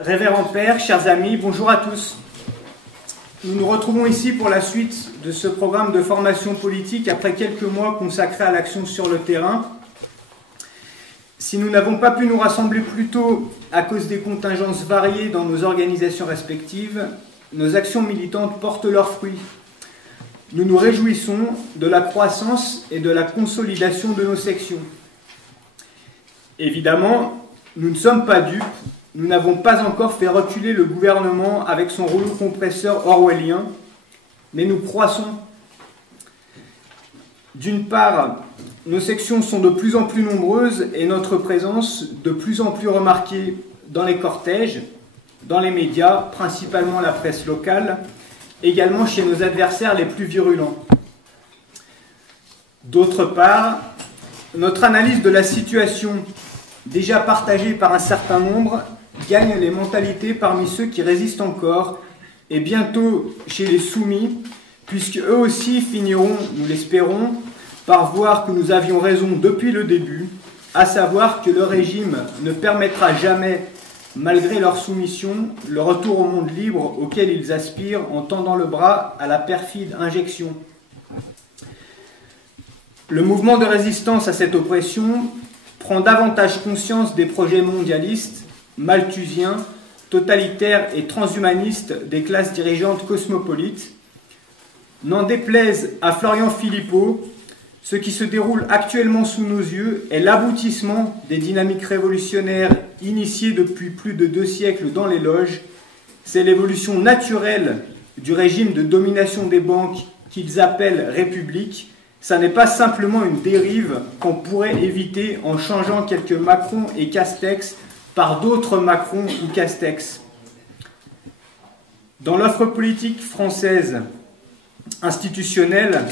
Révérend Père, chers amis, bonjour à tous. Nous nous retrouvons ici pour la suite de ce programme de formation politique après quelques mois consacrés à l'action sur le terrain. Si nous n'avons pas pu nous rassembler plus tôt à cause des contingences variées dans nos organisations respectives, nos actions militantes portent leurs fruits. Nous nous réjouissons de la croissance et de la consolidation de nos sections. Évidemment, nous ne sommes pas dupes, nous n'avons pas encore fait reculer le gouvernement avec son rouleau compresseur orwellien, mais nous croissons. D'une part, nos sections sont de plus en plus nombreuses et notre présence de plus en plus remarquée dans les cortèges, dans les médias, principalement la presse locale, également chez nos adversaires les plus virulents. D'autre part, notre analyse de la situation, déjà partagée par un certain nombre, gagne les mentalités parmi ceux qui résistent encore, et bientôt chez les soumis, puisque eux aussi finiront, nous l'espérons, par voir que nous avions raison depuis le début, à savoir que le régime ne permettra jamais, malgré leur soumission, le retour au monde libre auquel ils aspirent en tendant le bras à la perfide injection. Le mouvement de résistance à cette oppression prend davantage conscience des projets mondialistes, malthusiens, totalitaires et transhumanistes des classes dirigeantes cosmopolites. N'en déplaise à Florian Philippot, ce qui se déroule actuellement sous nos yeux est l'aboutissement des dynamiques révolutionnaires initiées depuis plus de 2 siècles dans les loges. C'est l'évolution naturelle du régime de domination des banques qu'ils appellent république. Ça n'est pas simplement une dérive qu'on pourrait éviter en changeant quelques Macron et Castex par d'autres Macron ou Castex. Dans l'offre politique française institutionnelle,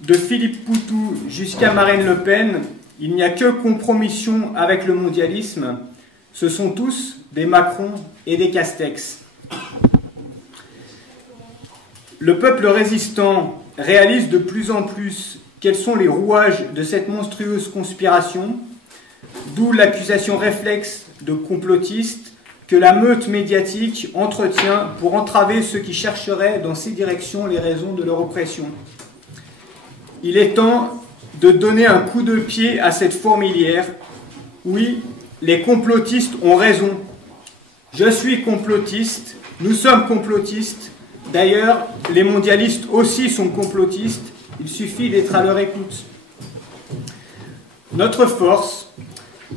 de Philippe Poutou jusqu'à Marine Le Pen, il n'y a que compromission avec le mondialisme. Ce sont tous des Macron et des Castex. Le peuple résistant réalise de plus en plus quels sont les rouages de cette monstrueuse conspiration, d'où l'accusation réflexe de complotistes que la meute médiatique entretient pour entraver ceux qui chercheraient dans ces directions les raisons de leur oppression. Il est temps de donner un coup de pied à cette fourmilière. Oui, les complotistes ont raison. Je suis complotiste, nous sommes complotistes. D'ailleurs, les mondialistes aussi sont complotistes. Il suffit d'être à leur écoute. Notre force,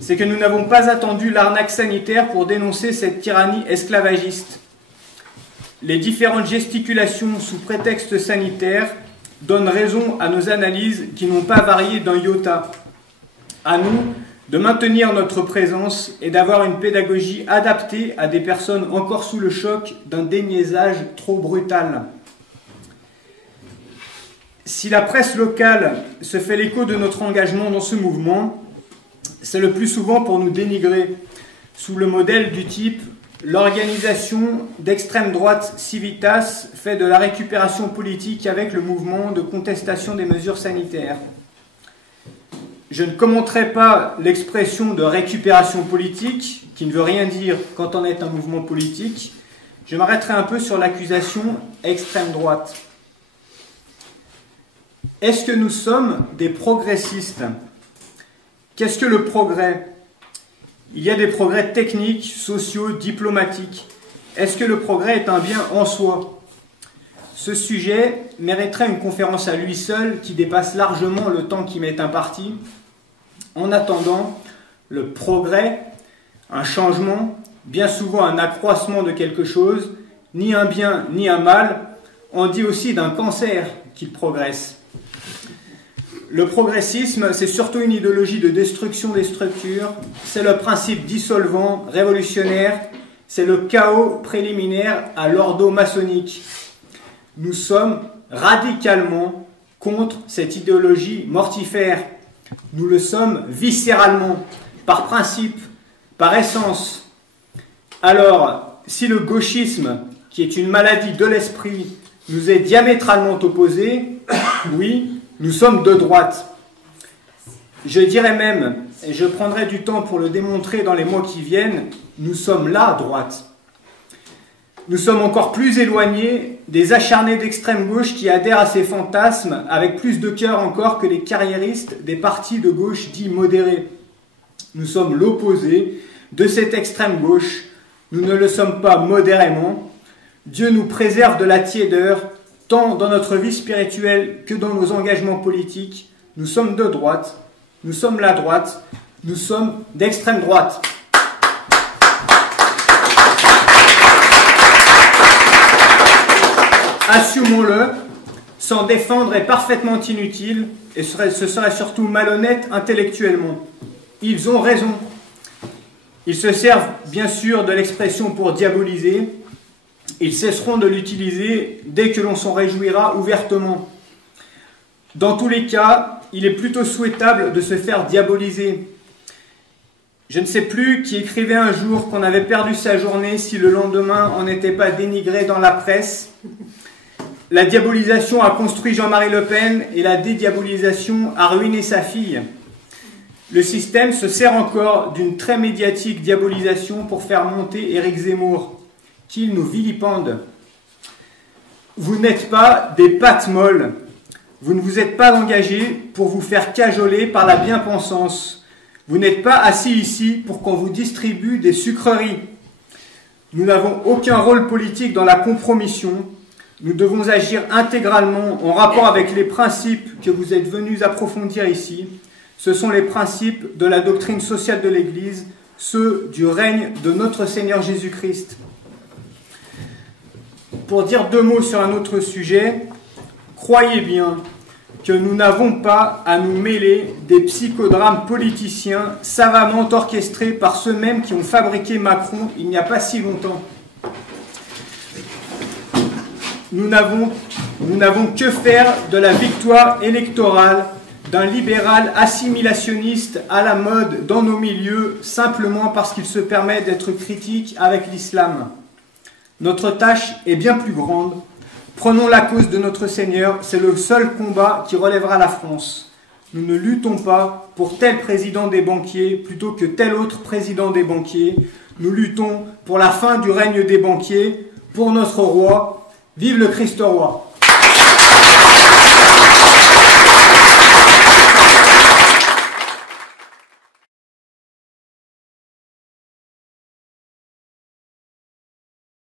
c'est que nous n'avons pas attendu l'arnaque sanitaire pour dénoncer cette tyrannie esclavagiste. Les différentes gesticulations sous prétexte sanitaire donnent raison à nos analyses qui n'ont pas varié d'un iota. À nous de maintenir notre présence et d'avoir une pédagogie adaptée à des personnes encore sous le choc d'un déniaisage trop brutal. Si la presse locale se fait l'écho de notre engagement dans ce mouvement, c'est le plus souvent pour nous dénigrer, sous le modèle du type « l'organisation d'extrême droite Civitas fait de la récupération politique avec le mouvement de contestation des mesures sanitaires ». Je ne commenterai pas l'expression de récupération politique, qui ne veut rien dire quand on est un mouvement politique. Je m'arrêterai un peu sur l'accusation extrême droite. Est-ce que nous sommes des progressistes ? Qu'est-ce que le progrès ? Il y a des progrès techniques, sociaux, diplomatiques. Est-ce que le progrès est un bien en soi ? Ce sujet mériterait une conférence à lui seul qui dépasse largement le temps qui m'est imparti. En attendant, le progrès, un changement, bien souvent un accroissement de quelque chose, ni un bien ni un mal, on dit aussi d'un cancer qu'il progresse. Le progressisme, c'est surtout une idéologie de destruction des structures, c'est le principe dissolvant, révolutionnaire, c'est le chaos préliminaire à l'ordo maçonnique. Nous sommes radicalement contre cette idéologie mortifère. Nous le sommes viscéralement, par principe, par essence. Alors, si le gauchisme, qui est une maladie de l'esprit, nous est diamétralement opposé, oui, nous sommes de droite. Je dirais même et je prendrai du temps pour le démontrer dans les mois qui viennent, nous sommes la droite. Nous sommes encore plus éloignés des acharnés d'extrême gauche qui adhèrent à ces fantasmes avec plus de cœur encore que les carriéristes des partis de gauche dits modérés. Nous sommes l'opposé de cette extrême gauche. Nous ne le sommes pas modérément. Dieu nous préserve de la tiédeur, tant dans notre vie spirituelle que dans nos engagements politiques. Nous sommes de droite, nous sommes la droite, nous sommes d'extrême droite. Assumons-le, s'en défendre est parfaitement inutile et ce serait surtout malhonnête intellectuellement. Ils ont raison. Ils se servent bien sûr de l'expression pour diaboliser. Ils cesseront de l'utiliser dès que l'on s'en réjouira ouvertement. Dans tous les cas, il est plutôt souhaitable de se faire diaboliser. Je ne sais plus qui écrivait un jour qu'on avait perdu sa journée si le lendemain on n'était pas dénigré dans la presse. La diabolisation a construit Jean-Marie Le Pen et la dédiabolisation a ruiné sa fille. Le système se sert encore d'une très médiatique diabolisation pour faire monter Éric Zemmour, qu'il nous vilipende. Vous n'êtes pas des pattes molles. Vous ne vous êtes pas engagés pour vous faire cajoler par la bien-pensance. Vous n'êtes pas assis ici pour qu'on vous distribue des sucreries. Nous n'avons aucun rôle politique dans la compromission. Nous devons agir intégralement en rapport avec les principes que vous êtes venus approfondir ici. Ce sont les principes de la doctrine sociale de l'Église, ceux du règne de notre Seigneur Jésus-Christ. Pour dire deux mots sur un autre sujet, croyez bien que nous n'avons pas à nous mêler des psychodrames politiciens savamment orchestrés par ceux-mêmes qui ont fabriqué Macron il n'y a pas si longtemps. Nous n'avons que faire de la victoire électorale d'un libéral assimilationniste à la mode dans nos milieux, simplement parce qu'il se permet d'être critique avec l'islam. Notre tâche est bien plus grande. Prenons la cause de notre Seigneur, c'est le seul combat qui relèvera la France. Nous ne luttons pas pour tel président des banquiers plutôt que tel autre président des banquiers. Nous luttons pour la fin du règne des banquiers, pour notre roi. Vive le Christ roi!